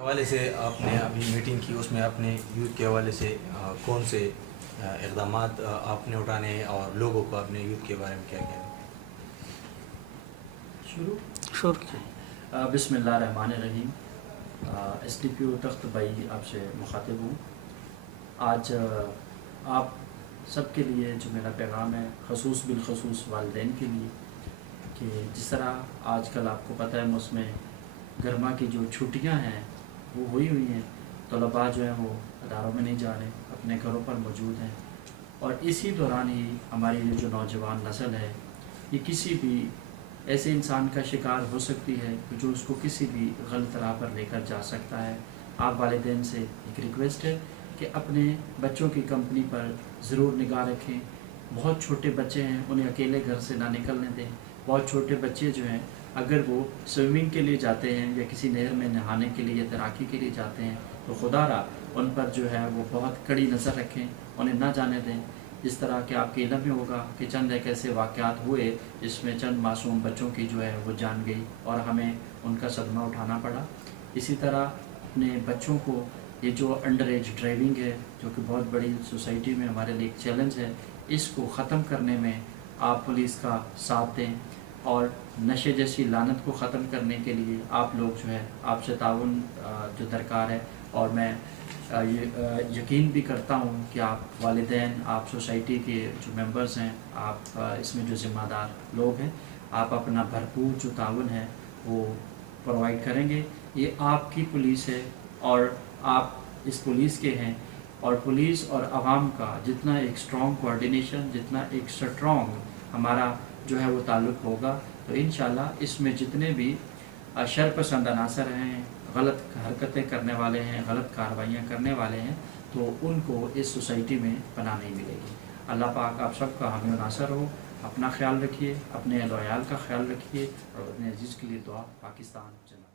حوالے سے آپ نے ابھی میٹنگ کی، اس میں اپنے یوتھ کے حوالے سے کون سے اقدامات آپ نے اٹھانے ہیں اور لوگوں کو اپنے یوتھ کے بارے میں کیا کہنا ہے؟ شروع بسم اللہ الرحمن الرحیم۔ ایس ڈی پی او تخت بھائی آپ سے مخاطب ہوں۔ آج آپ سب کے لیے جو میرا پیغام ہے، خصوص بالخصوص والدین کے لیے، کہ جس طرح آج کل آپ کو پتہ ہے موسم گرما کی جو چھٹیاں ہیں وہ ہوئی ہیں، طلباء جو ہیں وہ اداروں میں نہیں جا رہے، اپنے گھروں پر موجود ہیں، اور اسی دوران ہی ہماری جو نوجوان نسل ہے یہ کسی بھی ایسے انسان کا شکار ہو سکتی ہے جو اس کو کسی بھی غلط راہ پر لے کر جا سکتا ہے۔ آپ والدین سے ایک ریکویسٹ ہے کہ اپنے بچوں کی کمپنی پر ضرور نگاہ رکھیں۔ بہت چھوٹے بچے ہیں، انہیں اکیلے گھر سے نہ نکلنے دیں۔ بہت چھوٹے بچے جو ہیں اگر وہ سوئمنگ کے لیے جاتے ہیں یا کسی نہر میں نہانے کے لیے یا تیراکی کے لیے جاتے ہیں تو خدا را ان پر جو ہے وہ بہت کڑی نظر رکھیں، انہیں نہ جانے دیں۔ جس طرح کہ آپ کے علم میں ہوگا کہ چند ایک ایسے واقعات ہوئے جس میں چند معصوم بچوں کی جو ہے وہ جان گئی اور ہمیں ان کا صدمہ اٹھانا پڑا۔ اسی طرح اپنے بچوں کو یہ جو انڈر ایج ڈرائیونگ ہے، جو کہ بہت بڑی سوسائٹی میں ہمارے لیے ایک چیلنج ہے، اس کو ختم کرنے میں آپ پولیس کا ساتھ دیں، اور نشے جیسی لعنت کو ختم کرنے کے لیے آپ لوگ جو ہے آپ سے تعاون جو درکار ہے، اور میں یقین بھی کرتا ہوں کہ آپ والدین، آپ سوسائٹی کے جو ممبرز ہیں، آپ اس میں جو ذمہ دار لوگ ہیں، آپ اپنا بھرپور جو تعاون ہے وہ پرووائڈ کریں گے۔ یہ آپ کی پولیس ہے اور آپ اس پولیس کے ہیں، اور پولیس اور عوام کا جتنا ایک اسٹرانگ کوآرڈینیشن، جتنا ایک اسٹرانگ ہمارا جو ہے وہ تعلق ہوگا، تو انشاءاللہ اس میں جتنے بھی شر پسند عناصر ہیں، غلط حرکتیں کرنے والے ہیں، غلط کارروائیاں کرنے والے ہیں، تو ان کو اس سوسائٹی میں پناہ نہیں ملے گی۔ اللہ پاک آپ سب کا حامی و ناصر ہو۔ اپنا خیال رکھیے، اپنے اہل و عیال کا خیال رکھیے، اور اپنے عزیز کے لیے دعا۔ پاکستان زندہ باد۔